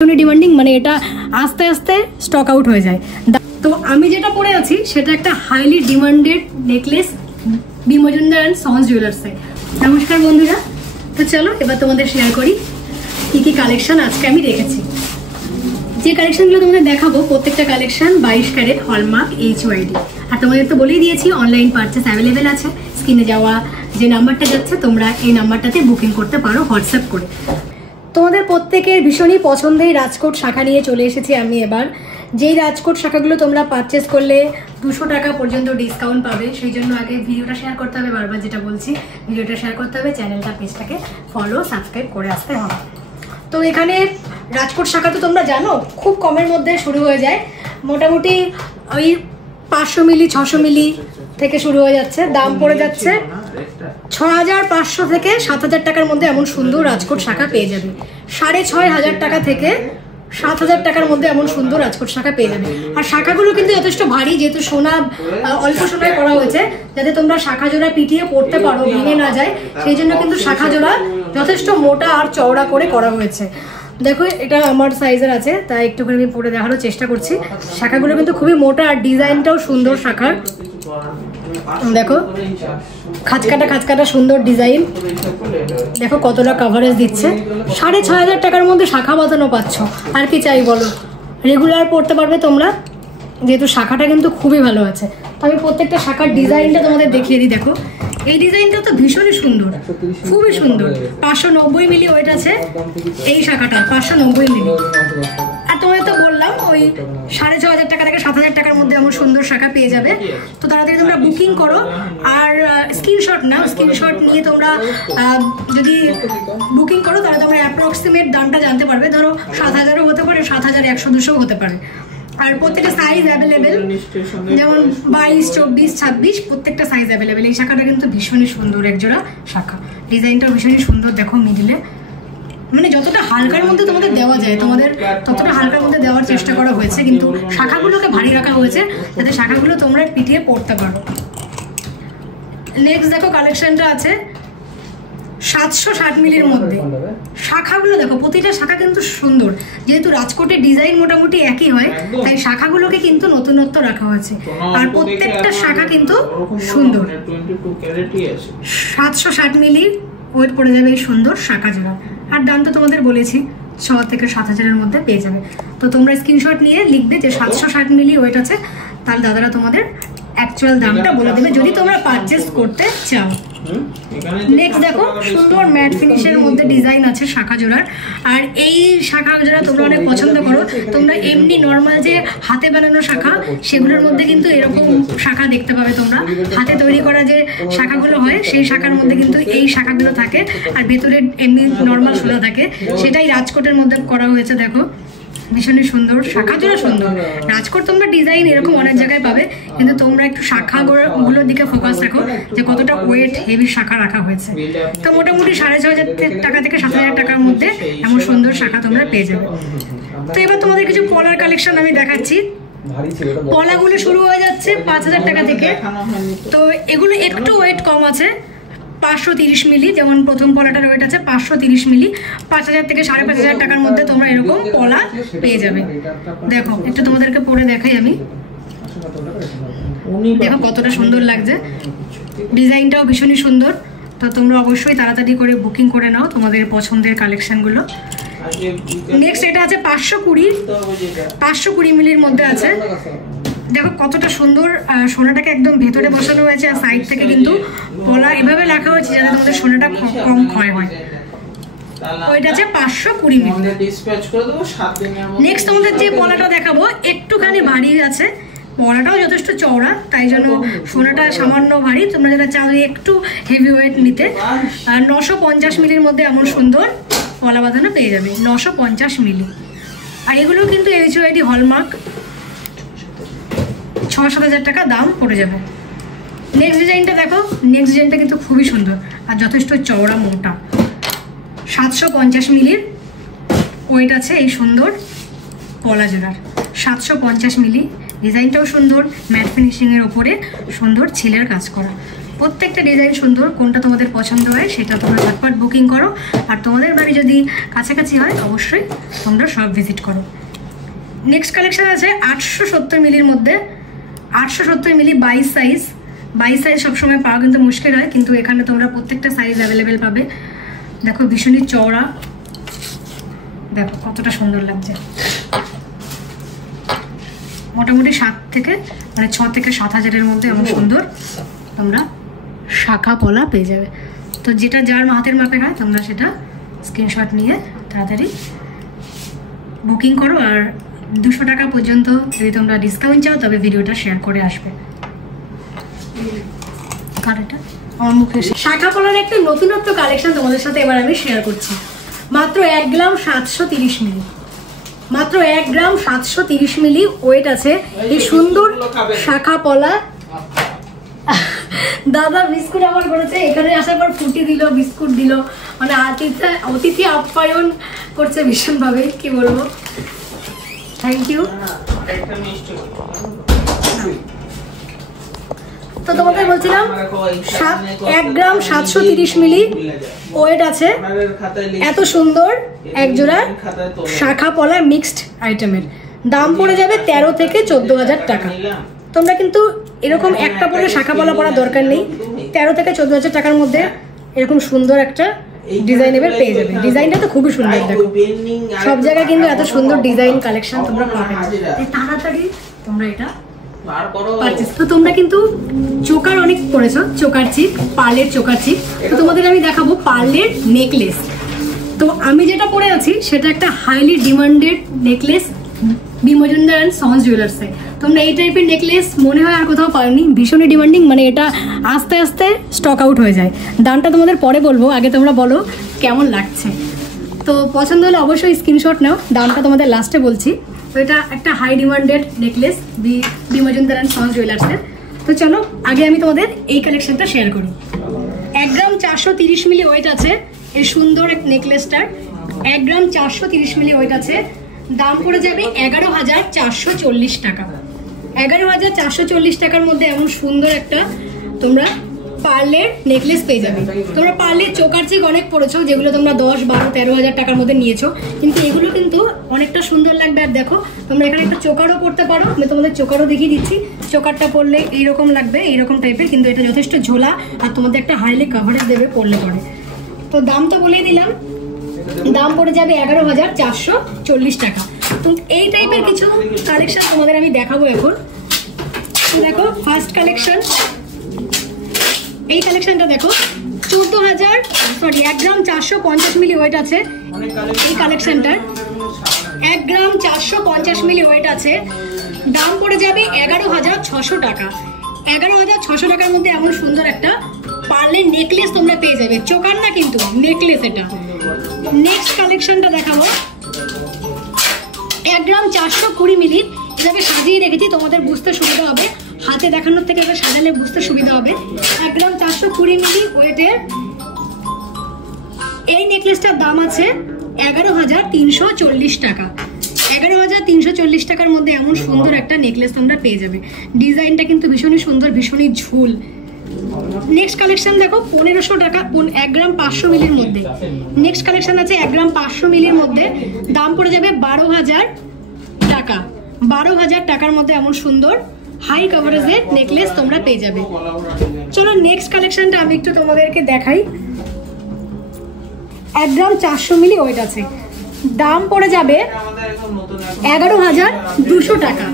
Demanding, মানে এটা আস্তে আস্তে স্টক আউট হয়ে যায়। তো আমি যেটা পরে আছি সেটা একটা highly demanded necklace B Majumdar and Sons জুয়েলার্সে। নমস্কার বন্ধুরা, তো চলো এবার তোমাদের শেয়ার করি কি কি কালেকশন আজকে আমি রেখেছি। যে কালেকশনগুলো তোমাদের দেখাবো প্রত্যেকটা কালেকশন 22 ক্যারেট হলমার্ক HYD। আর তোমাদের তো বলেই দিয়েছি অনলাইন পারচেস অ্যাভেলেবেল আছে। স্ক্রিনে যাওয়া যে নাম্বারটা যাচ্ছে তোমরা এই নাম্বারটাতে বুকিং করতে পারো হোয়াটসঅ্যাপ করে। তোমাদের প্রত্যেকের ভীষণই পছন্দের রাজকোট শাখা নিয়ে চলে এসেছি আমি এবার। যেই রাজকোট শাখাগুলো তোমরা পারচেস করলে 200 টাকা পর্যন্ত ডিসকাউন্ট পাবে, সেই জন্য আগে ভিডিওটা শেয়ার করতে হবে। বারবার যেটা বলছি, ভিডিওটা শেয়ার করতে হবে, চ্যানেলটা পেজটাকে ফলো সাবস্ক্রাইব করে আসতে হবে। তো এখানে রাজকোট শাখা তো তোমরা জানো খুব কমের মধ্যে শুরু হয়ে যায়, মোটামুটি ওই 500 মিলি 600 মিলি থেকে শুরু হয়ে যাচ্ছে। দাম পড়ে যাচ্ছে 6500 থেকে 7000 টাকার মধ্যে এমন সুন্দর রাজকোট শাখা পেয়ে যাবে। 6500 টাকা থেকে 7000 টাকার মধ্যে এমন সুন্দর রাজকোট শাখা পেয়ে যাবে। আর শাখাগুলো কিন্তু যথেষ্ট ভারী, যেহেতু সোনা অল্প সোনায় করা হয়েছে, যাতে তোমরা শাখা জোড়া পিটিয়ে পড়তে পারো, ভেঙে না যায়, সেই জন্য কিন্তু শাখা জোড়া যথেষ্ট মোটা আর চওড়া করে করা হয়েছে। দেখো এটা আমার সাইজের আছে, তাই একটুখানি আমি পরে দেখানোর চেষ্টা করছি। শাখাগুলো কিন্তু খুবই মোটা আর ডিজাইনটাও সুন্দর শাখার। দেখো খাঁচকাটা সুন্দর ডিজাইন, দেখো কতটা কভারেজ দিচ্ছে। 6500 টাকার মধ্যে শাখা বাঁধানো পাচ্ছ, আর কি চাই বলো। রেগুলার পড়তে পারবে তোমরা, যেহেতু শাখাটা কিন্তু খুবই ভালো আছে। আমি প্রত্যেকটা শাখার ডিজাইনটা তোমাদের দেখিয়ে দিই। দেখো এই ডিজাইনটা তো ভীষণই সুন্দর, খুবই সুন্দর। 590 মিলি ওয়েট আছে এই শাখাটা, 590 মিলি। আর তোমাদের তো বললাম ওই 6500 টাকা থেকে 7000 টাকার মধ্যে এমন সুন্দর শাখা পেয়ে যাবে। তো তাড়াতাড়ি তোমরা বুকিং করো আর স্ক্রিনশট নাও। স্ক্রিনশট নিয়ে তোমরা যদি বুকিং করো তাহলে তোমরা অ্যাপ্রক্সিমেট দামটা জানতে পারবে। ধরো 7000ও হতে পারে, 7100-200 হতে পারে। আর প্রত্যেকটা সাইজ অ্যাভেলেবেল, যেমন 22, 24, 26 প্রত্যেকটা সাইজ অ্যাভেলেবেল। এই শাখাটা কিন্তু ভীষণই সুন্দর একজোড়া শাখা, ডিজাইনটাও ভীষণই সুন্দর। দেখো মিডিলে মানে যতটা হালকার মধ্যে তোমাদের দেওয়া যায় তোমাদের ততটা হালকার মধ্যে দেওয়ার চেষ্টা করা হয়েছে, কিন্তু শাখাগুলোকে ভারী রাখা হয়েছে যাতে শাখাগুলো তোমরা পিটিয়ে পড়তে পারো। নেক্সট দেখো কালেকশনটা আছে 760 মিলির মধ্যে। শাখাগুলো দেখো প্রতিটা শাখা কিন্তু সুন্দর, যেহেতু রাজকোটের ডিজাইন মোটামুটি একই হয়, তাই শাখাগুলোকে কিন্তু নতুনত্ব রাখা হয়েছে। আর প্রত্যেকটা শাখা কিন্তু সুন্দর। 760 মিলি ওয়েট পড়ে যাবে এই সুন্দর শাখা জোড়া। আর দাম তো তোমাদের বলেছি 6 থেকে 7000-এর মধ্যে পেয়ে যাবে। তো তোমরা স্ক্রিনশট নিয়ে লিখবে যে 760 মিলি ওয়েট আছে, তাহলে দাদারা তোমাদের অ্যাকচুয়াল দামটা বলে দেবে যদি তোমরা পারচেস করতে চাও। নেক্সট দেখো সুন্দর ম্যাট ফিনিশের মধ্যে ডিজাইন আছে শাখা জোড়ার। আর এই শাখা জোড়া তোমরা অনেক পছন্দ করো। তোমরা এমনি নর্মাল যে হাতে বানানো শাখা, সেগুলোর মধ্যে কিন্তু এরকম শাখা দেখতে পাবে তোমরা। হাতে তৈরি করা যে শাখাগুলো হয় সেই শাখার মধ্যে কিন্তু এই শাখাগুলো থাকে, আর ভেতরে এমনি নর্মাল সোনা থাকে। সেটাই রাজকোটের মধ্যে করা হয়েছে। দেখো ভীষণই সুন্দর, শাখা জোড়া সুন্দর। রাজকোট তোমরা ডিজাইন এরকম অনেক জায়গায় পাবে, কিন্তু তোমরা একটু শাখাগুলোর দিকে ফোকাস রাখো যে কতটা ওয়েট হেভি শাখা রাখা হয়েছে। তো মোটামুটি 6500 টাকা থেকে 7000 টাকার মধ্যে এমন সুন্দর শাখা তোমরা পেয়ে যাবে। তো এবার তোমাদের কিছু পলার কালেকশন আমি দেখাচ্ছি। পলাগুলো শুরু হয়ে যাচ্ছে 5000 টাকা থেকে। তো এগুলো একটু ওয়েট কম আছে, 530 মিলি। যেমন প্রথম পলাটার ওয়েট আছে 530 মিলি। 5000 থেকে 5500 টাকার মধ্যে তোমরা এরকম পলা পেয়ে যাবে। দেখো একটু তোমাদেরকে পরে দেখাই আমি। দেখো কতটা সুন্দর লাগছে, ডিজাইনটাও ভীষণই সুন্দর। তো তোমরা অবশ্যই তাড়াতাড়ি করে বুকিং করে নাও তোমাদের পছন্দের কালেকশনগুলো। নেক্সট এটা আছে 520 মিলির মধ্যে আছে। দেখো কতটা সুন্দর, সোনাটাকে একদম ভেতরে বসানো হয়েছে, আর সাইড থেকে কিন্তু পলা এভাবে রাখা হয়েছে যাতে তোমাদের সোনাটা কম ক্ষয় হয়। ওইটা আছে 520 মিলি। নেক্সট তোমাদের যে পলাটা দেখাবো একটুখানি ভারী আছে, পলাটাও যথেষ্ট চওড়া, তাই জন্য সোনাটা সামান্য ভারী। তোমরা যারা চাও একটু হেভি ওয়েট নিতে, 950 মিলির মধ্যে এমন সুন্দর পলা বাঁধানো পেয়ে যাবে, 950 মিলি। আর এগুলো কিন্তু HYD হলমার্ক, 6-7000 টাকা দাম পড়ে যাবে। নেক্সট ডিজাইনটা দেখো, নেক্সট ডিজাইনটা কিন্তু খুবই সুন্দর আর যথেষ্ট চওড়া মোটা। 750 মিলির ওয়েট আছে এই সুন্দর পলা জোড়ার, 750 মিলি। ডিজাইনটাও সুন্দর, ম্যাট ফিনিশিংয়ের ওপরে সুন্দর ছিলের কাজ করা। প্রত্যেকটা ডিজাইন সুন্দর, কোনটা তোমাদের পছন্দ হয় সেটা তোমরা ঝটপট বুকিং করো। আর তোমাদের বাড়ি যদি কাছাকাছি হয় অবশ্যই তোমরা সব ভিজিট করো। নেক্সট কালেকশন আছে 870 মিলির মধ্যে, 870 মিলি 22 সাইজ। 22 সাইজ সবসময় পাওয়া কিন্তু মুশকিল হয়, কিন্তু এখানে তোমরা প্রত্যেকটা সাইজ অ্যাভেলেবেল পাবে। দেখো ভীষণই চওড়া, দেখো কতটা সুন্দর লাগছে। মোটামুটি 6 থেকে 7,000-এর মধ্যে এমন সুন্দর তোমরা শাখা পলা পেয়ে যাবে। তো যেটা যার হাতের মাপে হয় তোমরা সেটা স্ক্রিনশট নিয়ে তাড়াতাড়ি বুকিং করো। আর 200 টাকা পর্যন্ত যদি তোমরা ডিসকাউন্ট চাও তবে ভিডিওটা শেয়ার করে আসবে। আমার মুখে শাখা পলার একটা নতুনত্ব কালেকশন তোমাদের সাথে এবার আমি শেয়ার করছি। মাত্র 1 গ্রাম 730 মিলি, মাত্র 1 গ্রাম 730 মিলি ওয়েট আছে এই সুন্দর শাখা পলা। দাদা বিস্কুট আমার করেছে, এখানে আসার পর ফুটি দিল, বিস্কুট দিল, মানে অতিথি আপ্যায়ন করছে ভীষণভাবে, কি বলবো। Thank you. তো তোমাদের বলছিলাম 1 গ্রাম 730 মিলি ওয়েট আছে এত সুন্দর একজোড়া শাখা পলা মিক্সড আইটেমের। দাম পড়ে যাবে 13 থেকে 14,000 টাকা। তোমরা কিন্তু এরকম একটা পরে শাখা পলা পরার দরকার নেই, 13 থেকে 14,000 টাকার মধ্যে এরকম সুন্দর একটা ডিজাইন এবার পেয়ে যাবে। ডিজাইনটা তো খুবই সুন্দর, দেখো সব জায়গায় কিন্তু এত সুন্দর ডিজাইন কালেকশন তোমরা পাবে। তাড়াতাড়ি তোমরা এটা পারচেজ। তো তোমরা কিন্তু চোকার অনেক করেছো, চোকার চিপ, পার্লের চোকার চিপ। তো তোমাদের আমি দেখাবো পার্লের নেকলেস। তো আমি যেটা পরে আছি সেটা একটা highly demanded necklace B Majumdar and Sons জুয়েলার্সে। তোমরা এই টাইপের নেকলেস মনে হয় আর কোথাও পাওনি, ভীষণই ডিমান্ডিং, মানে এটা আস্তে আস্তে স্টক আউট হয়ে যায়। দামটা তোমাদের পরে বলবো, আগে তোমরা বলো কেমন লাগছে। তো পছন্দ হলে অবশ্যই স্ক্রিনশট নাও, দামটা তোমাদের লাস্টে বলছি। তো এটা একটা high demanded necklace B Majumdar and Sons জুয়েলার্সের। তো চলো আগে আমি তোমাদের এই কালেকশনটা শেয়ার করি। 1 গ্রাম 430 মিলি ওয়েট আছে এই সুন্দর এক নেকলেসটার। 1 গ্রাম 430 মিলি ওয়েট আছে, দাম পড়ে যাবে 11,440 টাকা। 11,440 টাকার মধ্যে এমন সুন্দর একটা তোমরা পার্লের নেকলেস পেয়ে যাবে। তোমরা পার্লের চোকার চেক অনেক পড়েছো, যেগুলো তোমরা 10, 12, 13,000 টাকার মধ্যে নিয়েছো, কিন্তু এগুলো কিন্তু অনেকটা সুন্দর লাগবে। আর দেখো তোমরা এখানে একটা চোকারও পড়তে পারো, আমি তোমাদের চোকারও দেখিয়ে দিচ্ছি। চোকারটা পরলে এইরকম লাগবে, এইরকম টাইপের, কিন্তু এটা যথেষ্ট ঝোলা আর তোমাদের একটা হাইলি কাভারেজ দেবে পরলে পরে। তো দাম তো বলেই দিলাম, দাম পড়ে যাবে 11,440 টাকা। তো এই টাইপের কিছু কালেকশন তোমাদের আমি দেখাবো এখন। দেখো ফার্স্ট কালেকশন, এই কালেকশনটা দেখো 1 গ্রাম 450 মিলি ওয়েট আছে এই কালেকশনটার। 1 গ্রাম 450 মিলি ওয়েট আছে, দাম পড়ে যাবে 11,600 টাকা। 11,600 টাকার মধ্যে এমন সুন্দর একটা পার্লের নেকলেস তোমরা পেয়ে যাবে। চোকার না কিন্তু নেকলেস এটা। নেক্সট কালেকশনটা দেখাবো 1 গ্রাম 420 মিলি। এটাকে সাজিয়ে রেখেছি, তোমাদের বুঝতে সুবিধা হবে, হাতে দেখানোর থেকে এবার সাজালে বুঝতে সুবিধা হবে। 1 গ্রাম 420 মিলি ওয়েটের এই নেকলেসটার দাম আছে 11,340 টাকা। 11,340 টাকার মধ্যে এমন সুন্দর একটা নেকলেস তোমরা পেয়ে যাবে। ডিজাইনটা কিন্তু ভীষণই সুন্দর, ভীষণই ঝুল। নেক্সট কালেকশন দেখো 1500 টাকা 1 গ্রাম 500 মিলির মধ্যে। নেক্সট কালেকশন আছে 1 গ্রাম 500 মিলির মধ্যে, দাম পড়ে যাবে 12,000 টাকা। 12,000 টাকার মধ্যে এমন সুন্দর হাই কভারেজের নেকলেস তোমরা পেয়ে যাবে। চলো নেক্সট কালেকশনটা আমি একটু তোমাদেরকে দেখাই। 1 গ্রাম 400 মিলি ওয়েট আছে, দাম পড়ে যাবে 11,200 টাকা।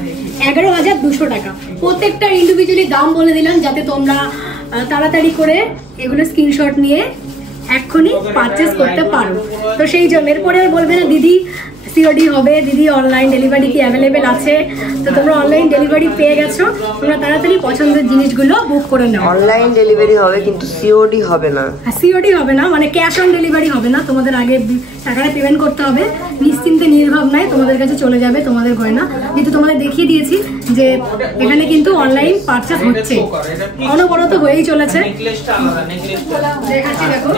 11,200 টাকা। প্রত্যেকটা ইন্ডিভিজুয়ালি দাম বলে দিলাম যাতে তোমরা তাড়াতাড়ি করে এগুলো স্ক্রিনশট নিয়ে এক্ষুনি পারচেস করতে পারো। তো সেই জন্য এরপরে বলবে না দিদি সিওডি হবে, দিদি অনলাইন ডেলিভারি কি অ্যাভেলেবেল আছে। তো তোমরা অনলাইন ডেলিভারি পেয়ে গেছো, তোমরা তাড়াতাড়ি পছন্দের জিনিসগুলো বুক করে নাও। অনলাইন ডেলিভারি হবে কিন্তু সিওডি হবে না। সিওডি হবে না, মানে ক্যাশ অন ডেলিভারি হবে না, তোমাদের আগে টাকাটা পেমেন্ট করতে হবে। নিশ্চিন্তে নির্ভাবনায় তোমাদের কাছে চলে যাবে তোমাদের গয়না। কিন্তু তোমাদের দেখিয়ে দিয়েছি যে এখানে কিন্তু অনলাইন পারচেস হচ্ছে, অনবরত হয়েই চলেছে। দেখাচ্ছি দেখো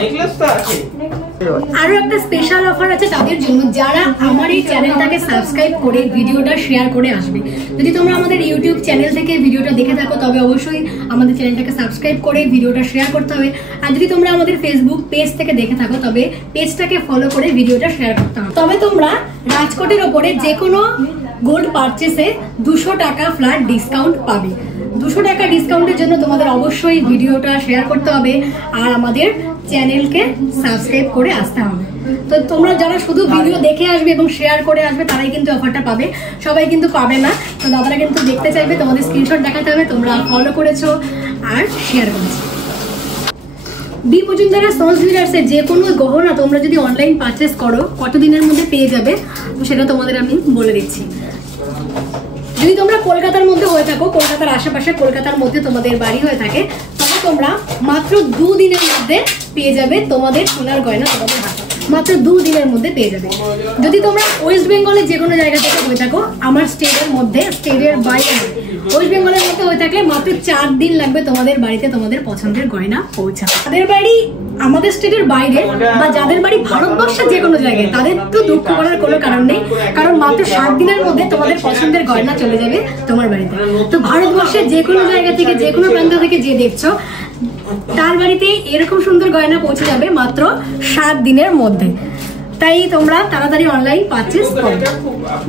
আরো একটা স্পেশাল অফার আছে তাদের জন্য যারা আমার এই চ্যানেলটাকে সাবস্ক্রাইব করে ভিডিওটা শেয়ার করে আসবে। যদি তোমরা আমাদের ইউটিউব চ্যানেল থেকে ভিডিওটা দেখে থাকো তবে অবশ্যই আমাদের চ্যানেলটাকে সাবস্ক্রাইব করে ভিডিওটা শেয়ার করতে হবে। আর যদি তোমরা আমাদের ফেসবুক পেজ থেকে দেখে থাকো তবে পেজটাকে ফলো করে ভিডিওটা শেয়ার করতে হবে। তবে তোমরা রাজকোটের ওপরে যে কোনো গোল্ড পারচেসে 200 টাকা ফ্ল্যাট ডিসকাউন্ট পাবে। 200 টাকা ডিসকাউন্টের জন্য তোমাদের অবশ্যই ভিডিওটা শেয়ার করতে হবে আর আমাদের চ্যানেলকে সাবস্ক্রাইব করে আসতে হবে। তো তোমরা যারা শুধু ভিডিও দেখে আসবে এবং শেয়ার করে আসবে তারাই কিন্তু অফারটা পাবে, সবাই কিন্তু পাবে না। তো দাদারা কিন্তু দেখতে চাইবে, তোমাদের স্ক্রিনশট দেখাতে হবে তোমরা ফলো করেছো আর শেয়ার করেছো। বি মজুমদারের সন্স জুয়েলার্সের যে কোনো গহনা তোমরা যদি অনলাইন পারচেস করো কতদিনের মধ্যে পেয়ে যাবে সেটা তোমাদের আমি বলে দিচ্ছি। যদি তোমরা কলকাতার মধ্যে হয়ে থাকো, কলকাতার আশেপাশে কলকাতার মধ্যে তোমাদের বাড়ি হয়ে থাকে তবে তোমরা মাত্র 2 দিনের মধ্যে পেয়ে যাবে তোমাদের সোনার গয়না তোমাদের হাতে, মাত্র 2 দিনের মধ্যে পেয়ে যাবে। যদি তোমরা ওয়েস্ট বেঙ্গলের যে কোনো জায়গা থেকে হয়ে থাকো, আমার স্টেটের মধ্যে, স্টেটের বাইরে ওয়েস্ট বেঙ্গলের মধ্যে হয়ে থাকলে মাত্র 4 দিন লাগবে তোমাদের বাড়িতে তোমাদের পছন্দের গয়না পৌঁছা। তাদের বাড়ি আমাদের স্টেটের বাইরে বা যাদের বাড়ি ভারতবর্ষের যে কোনো জায়গায় তাদের তো দুঃখ করার কোনো কারণ নেই, কারণ মাত্র 7 দিনের মধ্যে তোমাদের পছন্দের গয়না চলে যাবে তোমার বাড়িতে। তো ভারতবর্ষের যে কোনো জায়গা থেকে যে কোনো প্রান্ত থেকে যে দেখছো তার বাড়িতে এরকম সুন্দর গয়না পৌঁছে যাবে মাত্র 7 দিনের মধ্যে। তাই তোমরা তাড়াতাড়ি অনলাইন পারচেস করো।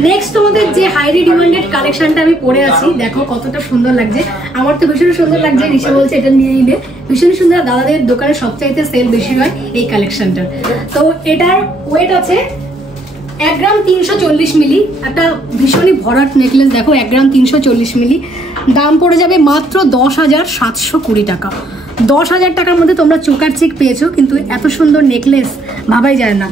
নেক্সট তোমাদের যে হাইলি ডিমান্ডেড কালেকশনটা আমি পরে আছি, দেখো কতটা সুন্দর লাগছে, আমার তো ভীষণ সুন্দর লাগছে। ঋষি বলছে এটা নিয়ে নিলে ভীষণ সুন্দর, দাদাদের দোকানে সবচাইতে সেল বেশি হয় এই কালেকশনটা। তো এটার ওয়েট আছে 1 গ্রাম 340 মিলি, একটা ভীষণই ভরাট নেকলেস। দেখো 1 গ্রাম 340 মিলি, দাম পড়ে যাবে মাত্র 10,720 টাকা। 10,000 টাকার মধ্যে তোমরা চোকার চেক পেয়েছো, কিন্তু এত সুন্দর নেকলেস ভাবাই যায় না।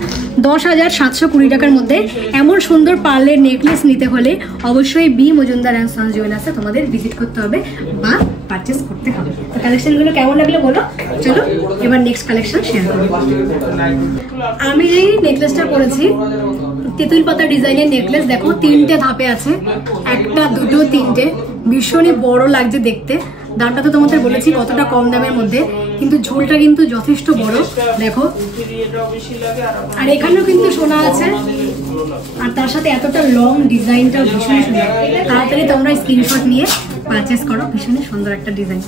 10,720 টাকার মধ্যে এমন সুন্দর পার্লের নেকলেস নিতে হলে অবশ্যই বি মজুমদার অ্যান্ড সন্স জুয়েলার্সে তোমাদের ভিজিট করতে হবে বা পারচেস করতে হবে। তো কালেকশনগুলো কেমন লাগলো বলো, চলো এবার নেক্সট কালেকশন শেয়ার করবো। আমি এই নেকলেসটা পরেছি, তেঁতুল পাতা ডিজাইনের নেকলেস। দেখো 3টে ধাপে আছে, 1, 2, 3টে, ভীষণই বড় লাগছে দেখতে। দামটা তো তোমাদের বলেছি কতটা কম দামের মধ্যে, কিন্তু ঝোলটা কিন্তু যথেষ্ট বড় দেখো। আর এখানেও কিন্তু সোনা আছে, আর তার সাথে এতটা লং ডিজাইনটা ভীষণ সুন্দর। তাড়াতাড়ি তোমরা স্ক্রিনশট নিয়ে পারচেস করো, ভীষণই সুন্দর একটা ডিজাইন।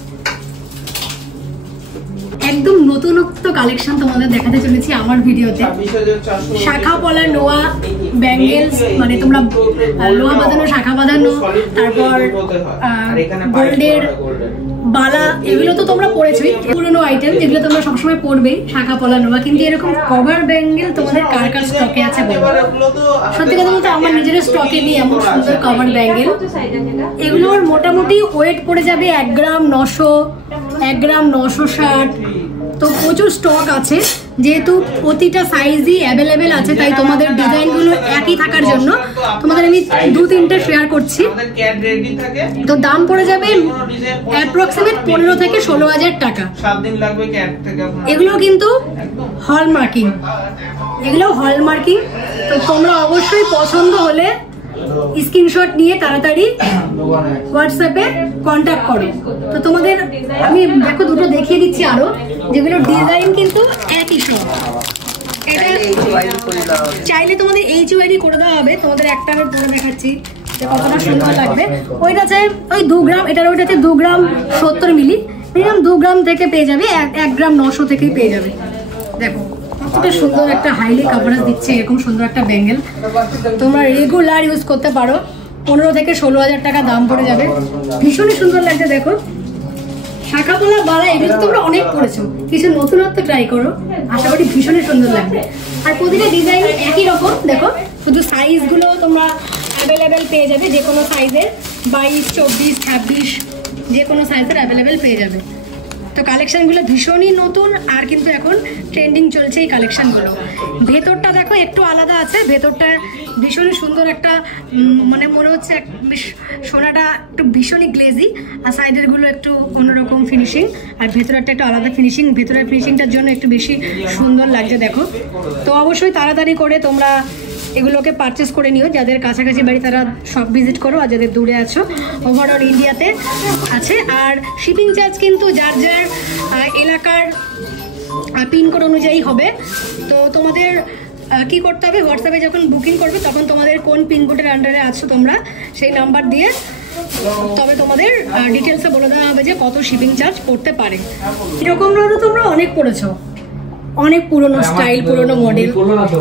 একদম নতুনত্ব কালেকশন তোমাদের দেখাতে চলেছি আমার ভিডিওতে। শাখা পলা নোয়া ব্যাঙ্গেলস, মানে তোমরা লোহা বাঁধানো, শাখা বাঁধানো, তারপর গোল্ডের বালা, এগুলো তো তোমরা পড়েছোই, পুরোনো আইটেম যেগুলো তোমরা সবসময় পড়বেই, শাখা পলা নোয়া। কিন্তু এরকম কভার ব্যাঙ্গেল তোমাদের কার কার স্টকে আছে বলো? সত্যি কথা বলতে আমার নিজের স্টকে নেই এমন সুন্দর কভার ব্যাঙ্গেল। এগুলোর মোটামুটি ওয়েট পড়ে যাবে 1 গ্রাম 900, 1 গ্রাম 960। তো প্রচুর স্টক আছে, যেহেতু প্রতিটা সাইজই অ্যাভেলেবেল আছে, তাই তোমাদের ডিজাইনগুলো একই থাকার জন্য তোমাদের আমি 2-3টে শেয়ার করছি। তো দাম পড়ে যাবে অ্যাপ্রক্সিমেট 15 থেকে 16,000 টাকা। এগুলো কিন্তু হলমার্কিং, এগুলো হলমার্কিং। তো তোমরা অবশ্যই পছন্দ হলে স্ক্রিনশট নিয়ে তাড়াতাড়ি হোয়াটসঅ্যাপে কন্ট্যাক্ট করো। তো তোমাদের আমি দেখো দুটো দেখিয়ে দিচ্ছি আরো, যেগুলো ডিজাইন কিন্তু একই সব। এটা চাইলে তোমাদের HYD করে দেওয়া হবে। তোমাদের একটা আমি পরে দেখাচ্ছি যে কতটা সুন্দর লাগবে। ওইটা চাই ওই 2 গ্রাম, এটার ওইটাতে 2 গ্রাম 70 মিলি, মিনিমাম 2 গ্রাম থেকে পেয়ে যাবে, 1 গ্রাম 900 থেকেই পেয়ে যাবে। দেখো কতটা সুন্দর একটা হাইলি কাভারেজ দিচ্ছে এরকম সুন্দর একটা ব্যাঙ্গেল। তোমরা রেগুলার ইউজ করতে পারো। 15 থেকে 16,000 টাকা দাম পড়ে যাবে, ভীষণই সুন্দর লাগছে। দেখো শাখা পোলা বালা এগুলো তোমরা অনেক পড়েছো, কিছু নতুনত্ব ট্রাই করো, আশা করি ভীষণই সুন্দর লাগবে। আর প্রতিটা ডিজাইন একই রকম। দেখো শুধু সাইজগুলো তোমরা অ্যাভেলেবেল পেয়ে যাবে, যে কোনো সাইজের 22, 24, 26 যে কোনো সাইজের অ্যাভেলেবেল পেয়ে যাবে। তো কালেকশনগুলো ভীষণই নতুন, আর কিন্তু এখন ট্রেন্ডিং চলছে এই কালেকশনগুলো। ভেতরটা দেখো একটু আলাদা আছে, ভেতরটা ভীষণই সুন্দর একটা, মানে মনে হচ্ছে সোনাটা একটু ভীষণই গ্লেজি, আর সাইডেরগুলো একটু অন্যরকম ফিনিশিং, আর ভেতরটা একটু আলাদা ফিনিশিং। ভেতরের ফিনিশিংটার জন্য একটু বেশি সুন্দর লাগছে দেখো। তো অবশ্যই তাড়াতাড়ি করে তোমরা এগুলোকে পারচেস করে নিও, যাদের কাছাকাছি বাড়ি তারা সব ভিজিট করো, আর যাদের দূরে আছো ওভারঅল ইন্ডিয়াতে আছে। আর শিপিং চার্জ কিন্তু যার যার এলাকার পিনকোড অনুযায়ী হবে। তো তোমাদের কি করতে হবে, হোয়াটসঅ্যাপে যখন বুকিং করবে তখন তোমাদের কোন পিনকোডের আন্ডারে আছো তোমরা সেই নাম্বার দিয়ে তবে তোমাদের ডিটেলসে বলে দেওয়া হবে যে কত শিপিং চার্জ পড়তে পারে। এরকম ধরো তোমরা অনেক পড়েছো, অনেক পুরনো স্টাইল, পুরনো মডেল,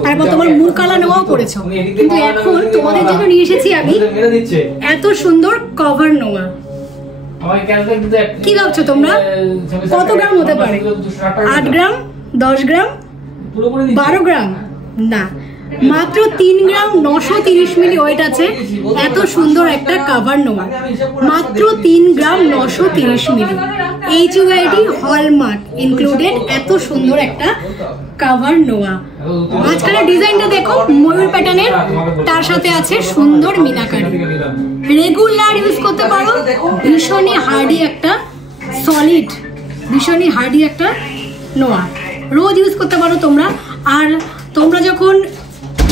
তারপর তোমার মুকালা নেওয়াও করেছো, কিন্তু এখন তোমাদের জন্য নিয়ে এসেছি আমি এত সুন্দর কভার নোয়া। কি ভাবছো তোমরা কত গ্রাম হতে পারে? 8 গ্রাম, 10 গ্রাম, 12 গ্রাম? না, মাত্র 3 গ্রাম 930 মিলি ওয়েট আছে এত সুন্দর একটা কভার নোয়া। মাত্র 3 গ্রাম 930 মিলি, HUID হলমার্ক ইনক্লুডেড এত সুন্দর একটা কভার নোয়া। মাঝখানে ডিজাইনটা দেখো ময়ূর প্যাটার্নের, তার সাথে আছে সুন্দর মিনাকারি। রেগুলার ইউজ করতে পারো, ভীষণই হার্ডি একটা সলিড, ভীষণই হার্ডি একটা নোয়া, রোজ ইউজ করতে পারো তোমরা। আর তোমরা যখন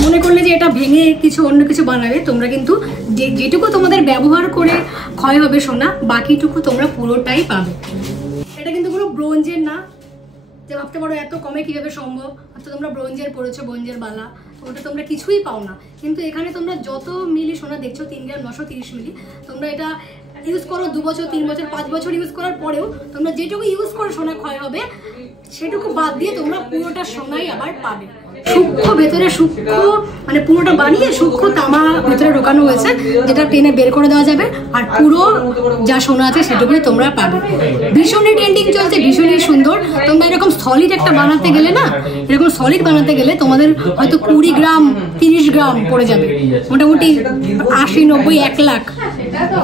মনে করলে যে এটা ভেঙে কিছু অন্য কিছু বানাবে, তোমরা কিন্তু যেটুকু তোমাদের ব্যবহার করে ক্ষয় হবে সোনা, বাকিটুকু তোমরা পুরোটাই পাবে। এটা কিন্তু কোনো ব্রোঞ্জের না যে ভাবতে পারো এত কমে কিভাবে সম্ভব, তো তোমরা ব্রোঞ্জের পড়েছো, ব্রোঞ্জের বালা, তো ওটা তোমরা কিছুই পাও না। কিন্তু এখানে তোমরা যত মিলি সোনা দেখছো 3 গ্রাম 930 মিলি, তোমরা এটা ইউজ করো 2 বছর, 3 বছর, 5 বছর ইউজ করার পরেও তোমরা যেটুকু ইউজ করো সোনা ক্ষয় হবে, সেটুকু বাদ দিয়ে তোমরা পুরোটা সোনাই আবার পাবে। সূক্ষ্ম ভেতরে সূক্ষ্ম মানে পুরোটা বানিয়ে সূক্ষ্ম তামা ভেতরে ঢোকানো হয়েছে, যেটা টেনে বের করে দেওয়া যাবে, আর পুরো যা সোনা আছে সেটুকুই তোমরা পাবে। ভীষণই ট্রেন্ডিং চলছে, ভীষণই সুন্দর। তোমরা এরকম সলিড একটা বানাতে গেলে না, এরকম সলিড বানাতে গেলে তোমাদের হয়তো 20 গ্রাম 30 গ্রাম পড়ে যাবে, মোটামুটি 80, 90, 1 লাখ,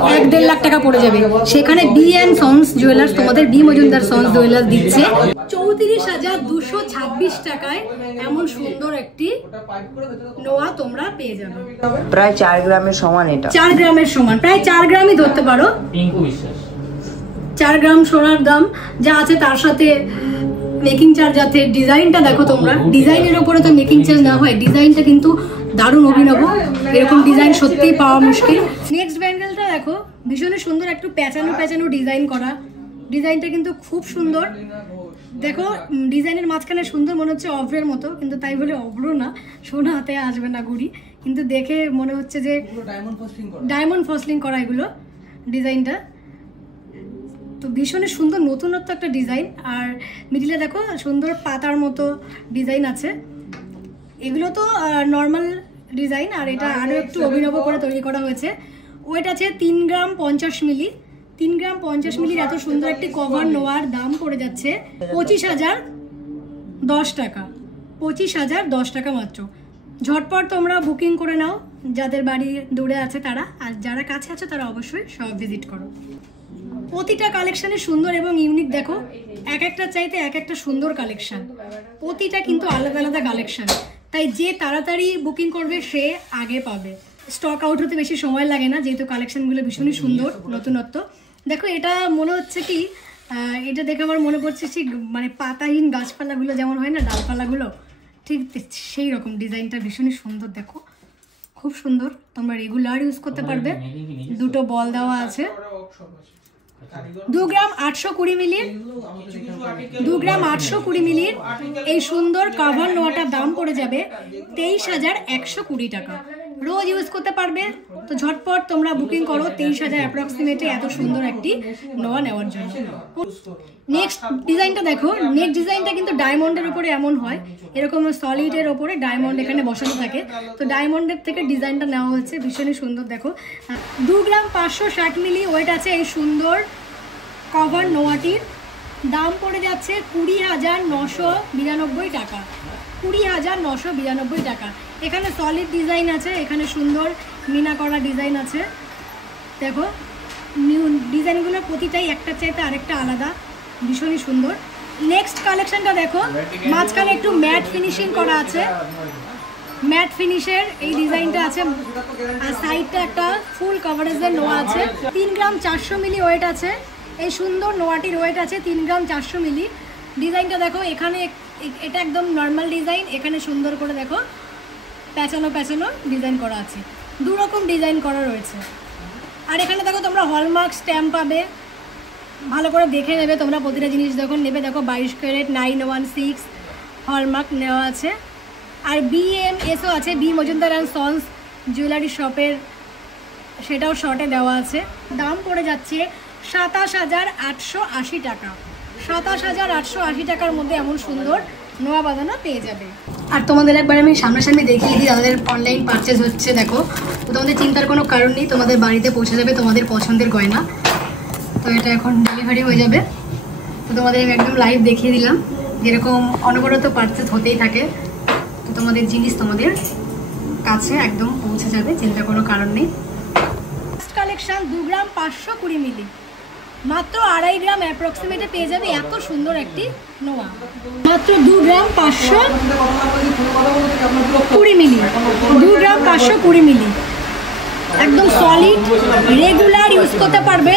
1-1.5 লাখ টাকা পড়ে যাবে। সেখানে বি এন্ড সন্স জুয়েলার্স, তোমাদের বি মজুমদার সন্স জুয়েলার্স দিচ্ছে 34,226 টাকায় এমন সুন্দর একটি নোয়া তোমরা পেয়ে যাবে। প্রায় 4 গ্রামের সমান, এটা 4 গ্রামের সমান, প্রায় 4 গ্রামই ধরতে পারো। 4 গ্রাম সোনার দাম যা আছে, তার সাথে মেকিং চার্জ আছে। ডিজাইনটা দেখো তোমরা, ডিজাইনের উপরে তো মেকিং চার্জ না হয়, ডিজাইনটা কিন্তু দারুণ অভিনব, এরকম ডিজাইন সত্যিই পাওয়া মুশকিল। নেক্সট ব্যাঙ্গেলটা দেখো, ভীষণ সুন্দর, একটু প্যাঁচানো প্যাঁচানো ডিজাইন করা, ডিজাইনটা কিন্তু খুব সুন্দর। দেখো ডিজাইনের মাঝখানে সুন্দর মনে হচ্ছে অভ্রের মতো, কিন্তু তাই বলে অভ্র না, সোনা হাতে আসবে না গুড়ি, কিন্তু দেখে মনে হচ্ছে যে ডায়মন্ড ফসলিং করা এগুলো ডিজাইনটা। তো ভীষণ সুন্দর নতুনত্ব একটা ডিজাইন। আর মিডিলে দেখো সুন্দর পাতার মতো ডিজাইন আছে। এগুলো তো নর্মাল ডিজাইন, আর এটা আরও একটু অভিনব করে তৈরি করা হয়েছে। ওয়েট আছে 3 গ্রাম 50 মিলি। 3 গ্রাম 50 মিলির এত সুন্দর একটি কভার নোয়ার দাম পড়ে যাচ্ছে 25,010 টাকা। 25,010 টাকা মাত্র। ঝটপট তোমরা বুকিং করে নাও, যাদের বাড়ি দূরে আছে তারা, আর যারা কাছে আছে তারা অবশ্যই সব ভিজিট করো। প্রতিটা কালেকশানে সুন্দর এবং ইউনিক। দেখো এক একটা চাইতে এক একটা সুন্দর কালেকশান, প্রতিটা কিন্তু আলাদা আলাদা কালেকশান, তাই যে তাড়াতাড়ি বুকিং করবে সে আগে পাবে। স্টক আউট হতে বেশি সময় লাগে না, যেহেতু কালেকশানগুলো ভীষণই সুন্দর নতুনত্ব। দেখো এটা মনে হচ্ছে কি, এটা দেখে আমার মনে পড়ছে ঠিক মানে পাতাহীন গাছপালাগুলো যেমন হয় না, ডালপালাগুলো, ঠিক সেই রকম ডিজাইনটা ভীষণই সুন্দর। দেখো খুব সুন্দর, তোমরা রেগুলার ইউজ করতে পারবে। দুটো বল দেওয়া আছে। 2 গ্রাম 820 মিলির 2 গ্রাম 820 মিলির এই সুন্দর কাভার নোয়াটার দাম পড়ে যাবে 23,120 টাকা। রোজ ইউজ করতে পারবে, তো ঝটপট তোমরা বুকিং করো 23,000 অ্যাপ্রক্সিমেটলি এত সুন্দর একটি নোয়া নেওয়ার জন্য। নেক্সট ডিজাইনটা দেখো, নেক্সট ডিজাইনটা কিন্তু ডায়মন্ডের উপরে এমন হয়, এরকম সলিডের ওপরে ডায়মন্ড এখানে বসানো থাকে, তো ডায়মন্ডের থেকে ডিজাইনটা নেওয়া হচ্ছে, ভীষণই সুন্দর। দেখো 2 গ্রাম 560 মিলি ওয়েট আছে এই সুন্দর কভার নোয়াটির দাম পড়ে যাচ্ছে 20,992 টাকা। 20,992 টাকা। এখানে সলিড ডিজাইন আছে, এখানে সুন্দর মিনা করা ডিজাইন আছে। দেখো নিউ ডিজাইনগুলোর প্রতিটাই একটা চাইতে আরেকটা আলাদা, ভীষণই সুন্দর। নেক্সট কালেকশনটা দেখো, মাঝখানে একটু ম্যাট ফিনিশিং করা আছে, ম্যাট ফিনিশের এই ডিজাইনটা আছে, আর সাইডটা একটা ফুল কভারেজের নোয়া আছে। 3 গ্রাম 400 মিলি ওয়েট আছে এই সুন্দর নোয়াটির, ওয়েট আছে 3 গ্রাম 400 মিলি। ডিজাইনটা দেখো, এখানে এটা একদম নর্মাল ডিজাইন, এখানে সুন্দর করে দেখো প্যাঁচানো প্যাঁচানো ডিজাইন করা আছে, 2 রকম ডিজাইন করা রয়েছে। আর এখানে দেখো তোমরা হলমার্ক স্ট্যাম্প পাবে, ভালো করে দেখে নেবে তোমরা, প্রতিটা জিনিস যখন নেবে দেখো 22 ক্যারেট 916 হলমার্ক নেওয়া আছে। আর BMSও আছে, B Majumdar and sons jewellery শপের, সেটাও শর্টে দেওয়া আছে। দাম পড়ে যাচ্ছে 27,880 টাকা। 27,880 টাকার মধ্যে এমন সুন্দর নোয়া বাঁধানো পেয়ে যাবে। আর তোমাদের একবার আমি সামনাসামনি দেখিয়ে দিই যাদের অনলাইন পারচেজ হচ্ছে। দেখো, তো তোমাদের চিন্তার কোনো কারণ নেই, তোমাদের বাড়িতে পৌঁছে যাবে তোমাদের পছন্দের গয়না। তো এটা এখন ডেলিভারি হয়ে যাবে। তো তোমাদের আমি একদম লাইভ দেখিয়ে দিলাম, যেরকম অনবরত পারচেজ হতেই থাকে। তো তোমাদের জিনিস তোমাদের কাছে একদম পৌঁছে যাবে, চিন্তা কোনো কারণ নেই। ফার্স্ট কালেকশন 2 গ্রাম 520 মিলি, মাত্র 2.5 গ্রাম অ্যাপ্রক্সিমেটে পেয়ে যাবে এত সুন্দর একটি নোয়া। মাত্র 2 গ্রাম 520 মিলি, 2 গ্রাম 520 মিলি, একদম সলিড, রেগুলার ইউজ করতে পারবে।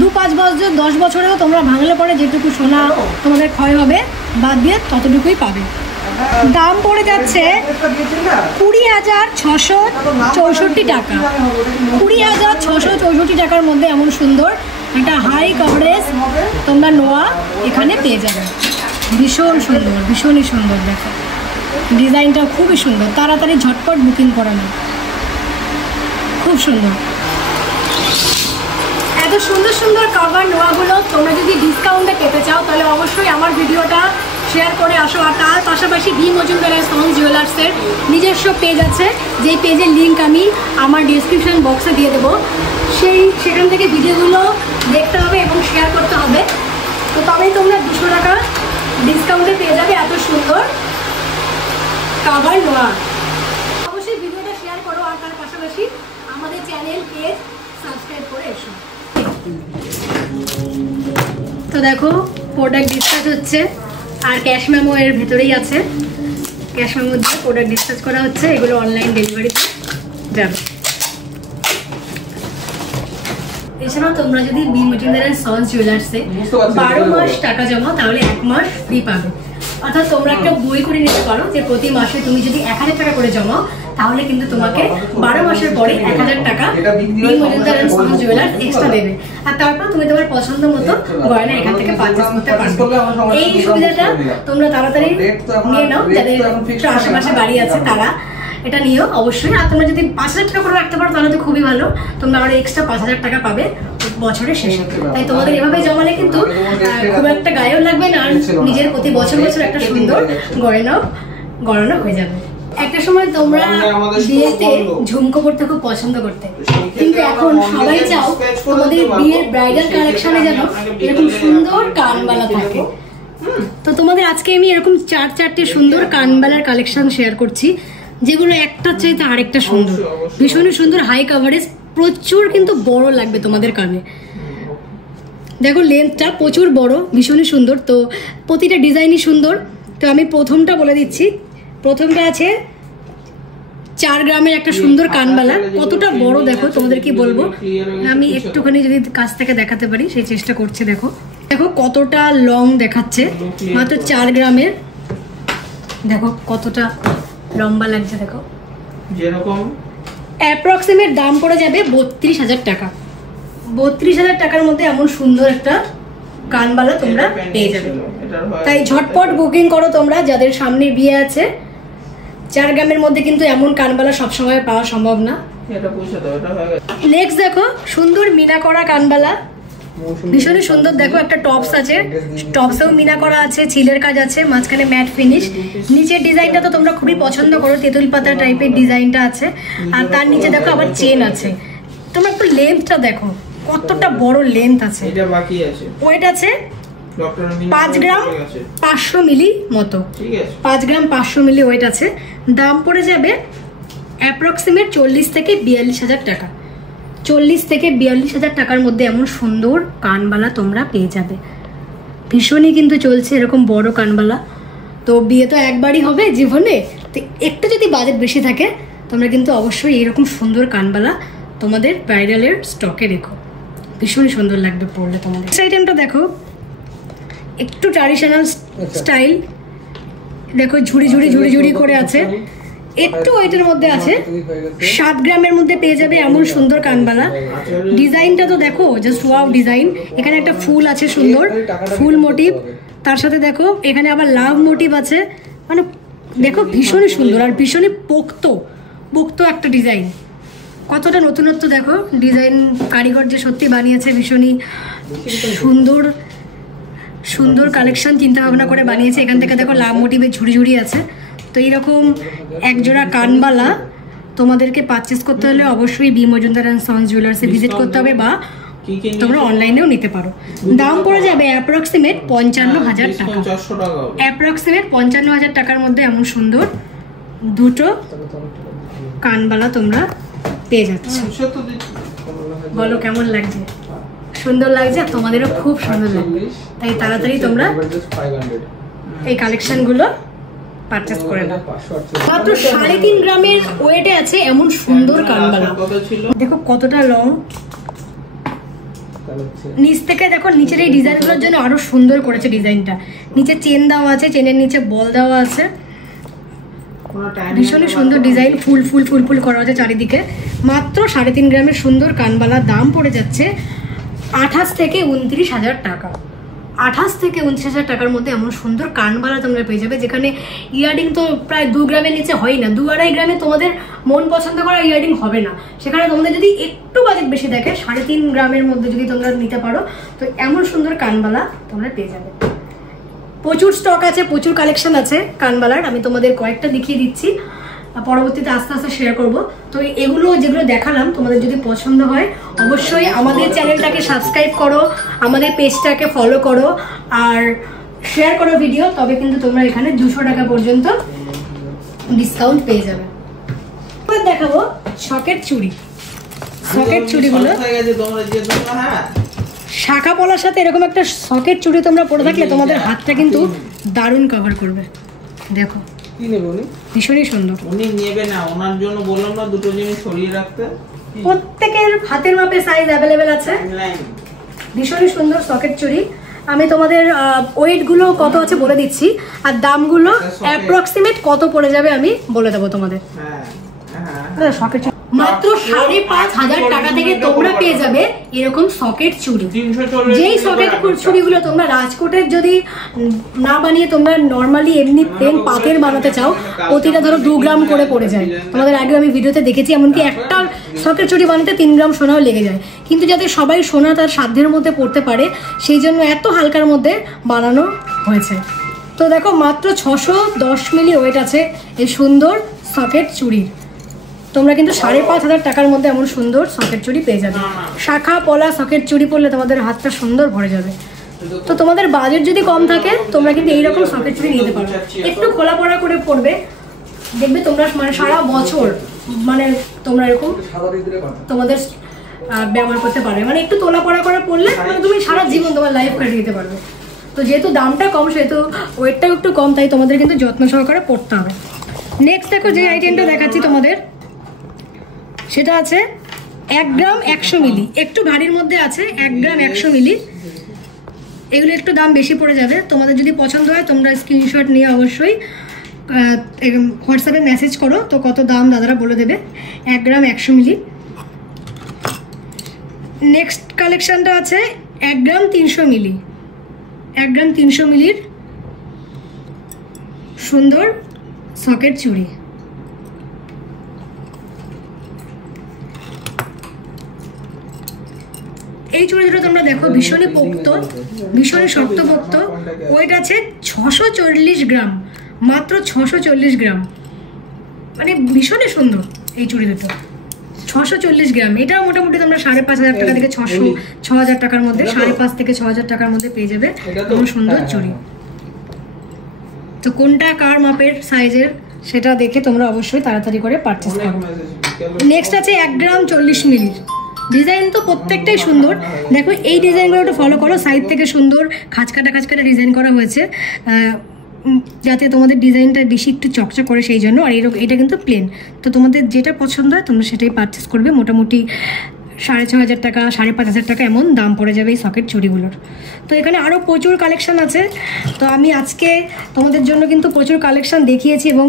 2-5 বছর 10 বছরেও তোমরা ভাঙলে পরে যেটুকু সোনা তোমাদের ক্ষয় হবে বাদ দিয়ে ততটুকুই পাবে। দাম পড়ে যাচ্ছে 20,664 টাকা। 20,664 টাকার মধ্যে এমন সুন্দর একটা হাই কভারেজ তোমরা নোয়া এখানে পেয়ে যাবে। ভীষণ সুন্দর, ভীষণই সুন্দর। দেখো ডিজাইনটা খুবই সুন্দর, তাড়াতাড়ি ঝটপট বুকিং করানো, খুব সুন্দর। এত সুন্দর সুন্দর কভার নোয়াগুলো তোমরা যদি ডিসকাউন্টে পেতে চাও তাহলে অবশ্যই আমার ভিডিওটা শেয়ার করে আসো। আর তার পাশাপাশি বি মজুমদার সন্স জুয়েলার্সের নিজস্ব পেজ আছে, যেই পেজের লিঙ্ক আমি আমার ডিসক্রিপশন বক্সে দিয়ে দেবো। সেখান থেকে ভিডিওগুলো দেখতে হবে এবং শেয়ার করতে হবে। তো তবেই তোমরা 200 টাকা ডিসকাউন্টে পেয়ে যাবে এত সুন্দর কভার নোয়া। অবশ্যই ভিডিওটা শেয়ার করো আর তার পাশাপাশি আমাদের চ্যানেল পেজ সাবস্ক্রাইব করে এসো। তো দেখো প্রোডাক্ট ডিসপ্যাচ হচ্ছে, আর ক্যাশ মেমো এর ভেতরেই আছে। ক্যাশ মেমো দিয়ে প্রোডাক্ট ডিসপ্যাচ করা হচ্ছে, এগুলো অনলাইন ডেলিভারিতে যাবে। এছাড়াও তোমরা যদি বি মজুমদার অ্যান্ড সন্স জুয়েলার্সে 12 মাস টাকা জমাও তাহলে 1 মাস ফ্রি পাবে। অর্থাৎ তোমরা একটা বই করে নিতে পারো যে প্রতি মাসে তুমি যদি 1000 টাকা করে জমাও তাহলে কিন্তু তোমাকে 12 মাসের পরে 1000 টাকা B Majumdar and sons jewellers extra দেবে। আর তারপর তুমি তোমার পছন্দ মতো গয়না এখান থেকে পারচেজ করতে পারবে। এই সুবিধাটা তোমরা তাড়াতাড়ি নিয়ে নাও, যাদের আশেপাশে বাড়ি আছে তারা এটা নিও অবশ্যই। আর তোমরা যদি 5000 টাকা করে রাখতে পারো তাহলে তো খুবই ভালো, তোমরা আরো এক্সট্রা 5000 টাকা পাবে বছরের শেষে। তাই তোমাদের এভাবে জমালে কিন্তু খুব একটা গায়েও লাগবে না, আর নিজের প্রতি বছর বছর একটা সুন্দর গয়না হয়ে যাবে। একটা সময় তোমরা বিয়েতে ঝুমকো পড়তে খুব পছন্দ করতে, কিন্তু এখন সবাই চাও তোমাদের বিয়ের ব্রাইডাল কালেকশনে যেন এরকম সুন্দর কানবালা থাকে। তো তোমাদের আজকে আমি এরকম 4-4টে সুন্দর কানবালার কালেকশন শেয়ার করছি, যেগুলো একটা চাইতে আরেকটা সুন্দর, ভীষণই সুন্দর, হাই কাভারেজ, প্রচুর কিন্তু বড় লাগবে তোমাদের কানে। দেখো লেন্থটা প্রচুর বড়, ভীষণই সুন্দর। তো প্রতিটা ডিজাইনই সুন্দর। তো আমি প্রথমটা বলে দিচ্ছি। প্রথমটা আছে 4 গ্রামের একটা সুন্দর কানবালা, কতটা বড় দেখো, তোমাদের কি বলবো। আমি একটুখানি যদি কাছ থেকে দেখাতে পারি সেই চেষ্টা করছি। দেখো দেখো কতটা লং দেখাচ্ছে, মাত্র 4 গ্রামের। দেখো কতটা লম্বা লাগছে, দেখো যেরকম। অ্যাপ্রক্সিমেট দাম পড়ে যাবে 32,000 টাকা। 32,000 টাকার মধ্যে এমন সুন্দর একটা কানবালা তোমরা পেয়ে যাবে। তাই ঝটপট বুকিং করো তোমরা যাদের সামনে বিয়ে আছে। 4 গ্রামের মধ্যে কিন্তু এমন কানবালা সবসময় পাওয়া সম্ভব না। নেক্সট দেখো সুন্দর মিনা করা কানবালা, ভীষণই সুন্দর। দেখো একটা টপস আছে, টপসেও মিনা করা আছে, চিলের কাজ আছে, মাঝখানে ম্যাট ফিনিশ। নিচের ডিজাইনটা তো তোমরা খুবই পছন্দ করো, তেঁতুল পাতা টাইপের ডিজাইনটা আছে। আর তার নিচে দেখো আবার চেন আছে। তোমরা একটু লেন্থটা দেখো কতটা বড় লেন্থ আছে। ওয়েট আছে 5 গ্রাম 500 মিলি মতো, 5 গ্রাম 500 মিলি ওয়েট আছে। দাম পড়ে যাবে অ্যাপ্রক্সিমেট 40 থেকে 42,000 টাকা। 40 থেকে 42,000 টাকার মধ্যে এমন সুন্দর কানবালা তোমরা পেয়ে যাবে। ভীষণই কিন্তু চলছে এরকম বড় কানবালা। তো বিয়ে তো একবারই হবে জীবনে, তো একটু যদি বাজেট বেশি থাকে তোমরা কিন্তু অবশ্যই এরকম সুন্দর কানবালা তোমাদের ব্রাইডালের স্টকে রেখো, ভীষণই সুন্দর লাগবে পরলে তোমাদের। আইটেমটা দেখো একটু ট্র্যাডিশনাল স্টাইল, দেখো ঝুড়ি ঝুড়ি ঝুড়ি ঝুড়ি করে আছে। একটু ওয়েটের মধ্যে আছে, 7 গ্রামের মধ্যে পেয়ে যাবে এমন সুন্দর কানবালা। ডিজাইনটা তো দেখো, জাস্ট ওয়াও ডিজাইন। এখানে একটা ফুল আছে সুন্দর, ফুল মোটিভ, তার সাথে দেখো এখানে আবার লাভ মোটিভ আছে। মানে দেখো ভীষণই সুন্দর আর ভীষণই পোক্ত একটা ডিজাইন। কতটা নতুনত্ব দেখো, ডিজাইন কারিগর যে সত্যি বানিয়েছে, ভীষণই সুন্দর কালেকশন চিন্তা ভাবনা করে বানিয়েছে। এখান থেকে দেখো লাভ মোটিভের ঝুড়ি আছে। তো এইরকম একজোড়া কানবালা তোমাদেরকে পারচেস করতে হলে অবশ্যই বি মজুমদার অ্যান্ড সন্স জুয়েলার্সে ভিজিট করতে হবে, বা তোমরা অনলাইনেও নিতে পারো। দাম পড়ে যাবে অ্যাপ্রক্সিমেট 55,000 টাকা। অ্যাপ্রক্সিমেট 55,000 টাকার মধ্যে এমন সুন্দর দুটো কানবালা তোমরা পেয়ে যাচ্ছ। বলো কেমন লাগছে? সুন্দর লাগছে, তোমাদেরও খুব সুন্দর লাগবে। তাই তাড়াতাড়ি তোমরা এই কালেকশনগুলো পারচেজ করে নাও। মাত্র 3.5 গ্রামের ওয়েটে আছে এমন সুন্দর কানবালা। দেখো কতটা লং, নিচ থেকে দেখো নিচের এই ডিজাইনগুলোর জন্য আরো সুন্দর করেছে ডিজাইনটা। নিচে চেন দেওয়া আছে, চেনের নিচে বল দেওয়া আছে, ভীষণই সুন্দর ডিজাইন। ফুল করা আছে চারিদিকে। মাত্র 3.5 গ্রামের সুন্দর কানবালা, দাম পড়ে যাচ্ছে 28 থেকে 29,000 টাকা। 28 থেকে 29,000 টাকার মধ্যে এমন সুন্দর কানবালা তোমরা পেয়ে যাবে, যেখানে ইয়াররিং তো প্রায় 2 গ্রামের নিচে হয় না। 2-2.5 গ্রামে তোমাদের মন পছন্দ করা ইয়াররিং হবে না। সেখানে তোমাদের যদি একটু বাজেট বেশি দেখে 3.5 গ্রামের মধ্যে যদি তোমরা নিতে পারো, তো এমন সুন্দর কানবালা তোমরা পেয়ে যাবে। প্রচুর স্টক আছে, প্রচুর কালেকশন আছে কানবালার। আমি তোমাদের কয়েকটা দেখিয়ে দিচ্ছি, পরবর্তীতে আস্তে আস্তে শেয়ার করব। তো এগুলো যেগুলো দেখালাম তোমাদের যদি পছন্দ হয়, অবশ্যই আমাদের চ্যানেলটাকে সাবস্ক্রাইব করো, আমাদের পেজটাকে ফলো করো আর শেয়ার করো ভিডিও, তবে কিন্তু তোমরা এখানে 200 টাকা পর্যন্ত ডিসকাউন্ট পেয়ে যাবে। এবার দেখাবো সকেট চুড়ি। সকেট চুড়িগুলো শাখা পলার সাথে এরকম একটা সকেট চুড়ি তোমরা পরে থাকলে তোমাদের হাতটা কিন্তু দারুণ কভার করবে। দেখো ভীষণই সুন্দর। উনি নেবে না, ওনার জন্য বললাম না দুটো জিনিস সরিয়ে রাখতে। প্রত্যেকের হাতের মাপে সাইজ অ্যাভেলেবেল আছে। ভীষণই সুন্দর সকেট চুড়ি। আমি তোমাদের ওয়েটগুলো কত আছে বলে দিচ্ছি, আর দামগুলো অ্যাপ্রক্সিমেট কত পড়ে যাবে আমি বলে দেবো তোমাদের। সকেট চুড়ি মাত্র 5,500 টাকা থেকে তোমরা পেয়ে যাবে এরকম সকেট চুড়ি। যেই সকেট চুড়িগুলো তোমরা রাজকোটের যদি না বানিয়ে তোমরা নর্মালি এমনি প্লেন পাতের বানাতে চাও, প্রতিটা ধরো 2 গ্রাম করে পড়ে যায়। তোমাদের আগে আমি ভিডিওতে দেখেছি, এমনকি একটা সকেট চুড়ি বানাতে 3 গ্রাম সোনাও লেগে যায়। কিন্তু যাতে সবাই সোনা তার সাধ্যের মধ্যে পড়তে পারে, সেই জন্য এত হালকার মধ্যে বানানো হয়েছে। তো দেখো মাত্র 610 মিলি ওয়েট আছে এই সুন্দর সকেট চুড়ির। তোমরা কিন্তু 5,500 টাকার মধ্যে এমন সুন্দর সকেট চুড়ি পেয়ে যাবে। শাখা পলা সকেট চুড়ি পরলে তোমাদের হাতটা সুন্দর ভরে যাবে। তো তোমাদের বাজেট যদি কম থাকে, তোমরা কিন্তু এইরকম সকেট চুড়ি নিতে পারো। একটু খোলা পড়া করে পড়বে, দেখবে তোমরা মানে সারা বছর মানে তোমরা এরকম তোমাদের ব্যবহার করতে পারবে। মানে একটু তোলা পড়া করে পড়লে মানে তুমি সারা জীবন তোমার লাইফ কাটিয়ে দিতে পারবে। তো যেহেতু দামটা কম, সেহেতু ওয়েটটাও একটু কম, তাই তোমাদের কিন্তু যত্ন সহকারে পড়তে হবে। নেক্সট দেখো যে আইটেমটা দেখাচ্ছি তোমাদের, সেটা আছে 1 গ্রাম 100 মিলি। একটু ভারীর মধ্যে আছে 1 গ্রাম 100 মিলি। এগুলো একটু দাম বেশি পড়ে যাবে। তোমাদের যদি পছন্দ হয় তোমরা স্ক্রিনশট নিয়ে অবশ্যই হোয়াটসঅ্যাপে মেসেজ করো, তো কত দাম দাদারা বলে দেবে। 1 গ্রাম 100 মিলি। নেক্সট কালেকশনটা আছে 1 গ্রাম 300 মিলি। 1 গ্রাম 300 মিলির সুন্দর সকেট চুড়ি। এই চুড়ি দুটো তোমরা দেখো ভীষণই পোক্ত, ভীষণই শক্তপোক্ত। ওয়েট আছে 640 গ্রাম, মাত্র 640 গ্রাম। মানে ভীষণই সুন্দর এই চুড়ি দুটো। 640 গ্রাম, এটা মোটামুটি তোমরা 5,500 টাকা থেকে 6,000 টাকার মধ্যে, 5,500 থেকে 6,000 টাকার মধ্যে পেয়ে যাবে এমন সুন্দর চুড়ি। তো কোনটা কার মাপের সাইজের সেটা দেখে তোমরা অবশ্যই তাড়াতাড়ি করে পারচেজ করো। নেক্সট আছে 1 গ্রাম 40 মিলির। ডিজাইন তো প্রত্যেকটাই সুন্দর। দেখো এই ডিজাইনগুলো একটু ফলো করো, সাইড থেকে সুন্দর খাঁচকাটা ডিজাইন করা হয়েছে, যাতে তোমাদের ডিজাইনটা বেশি একটু চকচক করে, সেই জন্য। আর এটা কিন্তু প্লেন। তো তোমাদের যেটা পছন্দ হয় তোমরা সেটাই পারচেস করবে। মোটামুটি 6,500 টাকা 5,500 টাকা এমন দাম পড়ে যাবে এই সকেট চুড়িগুলোর। তো এখানে আরও প্রচুর কালেকশন আছে। তো আমি আজকে তোমাদের জন্য কিন্তু প্রচুর কালেকশন দেখিয়েছি, এবং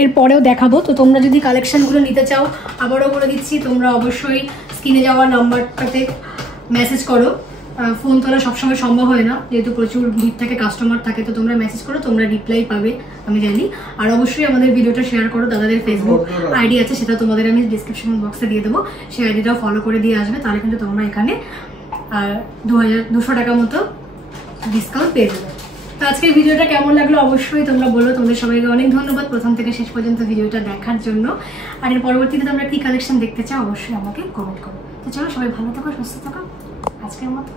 এরপরেও দেখাবো। তো তোমরা যদি কালেকশনগুলো নিতে চাও আবারও বলে দিচ্ছি, তোমরা অবশ্যই স্ক্রিনে যাওয়া নাম্বারটাতে মেসেজ করো। ফোন তোলা সবসময় সম্ভব হয় না, যেহেতু প্রচুর ভিড় থাকে, কাস্টমার থাকে, তো তোমরা মেসেজ করো, তোমরা রিপ্লাই পাবে আমি জানি। আর অবশ্যই আমাদের ভিডিওটা শেয়ার করো। দাদাদের ফেসবুক আইডি আছে, সেটা তোমাদের আমি ডিসক্রিপশন বক্সে দিয়ে দেবো, সেই আইডিটাও ফলো করে দিয়ে আসবে, তাহলে কিন্তু তোমরা এখানে 2200 টাকা মতো ডিসকাউন্ট পেয়ে যাবে। তো আজকের ভিডিওটা কেমন লাগলো অবশ্যই তোমরা বলো। তোমাদের সবাইকে অনেক ধন্যবাদ প্রথম থেকে শেষ পর্যন্ত ভিডিওটা দেখার জন্য। আর এর পরবর্তীতে তোমরা কি কালেকশন দেখতে চাও অবশ্যই আমাকে কমেন্ট করো। তো চলো, সবাই ভালো থাকো, সুস্থ থাকো, আজকের মতো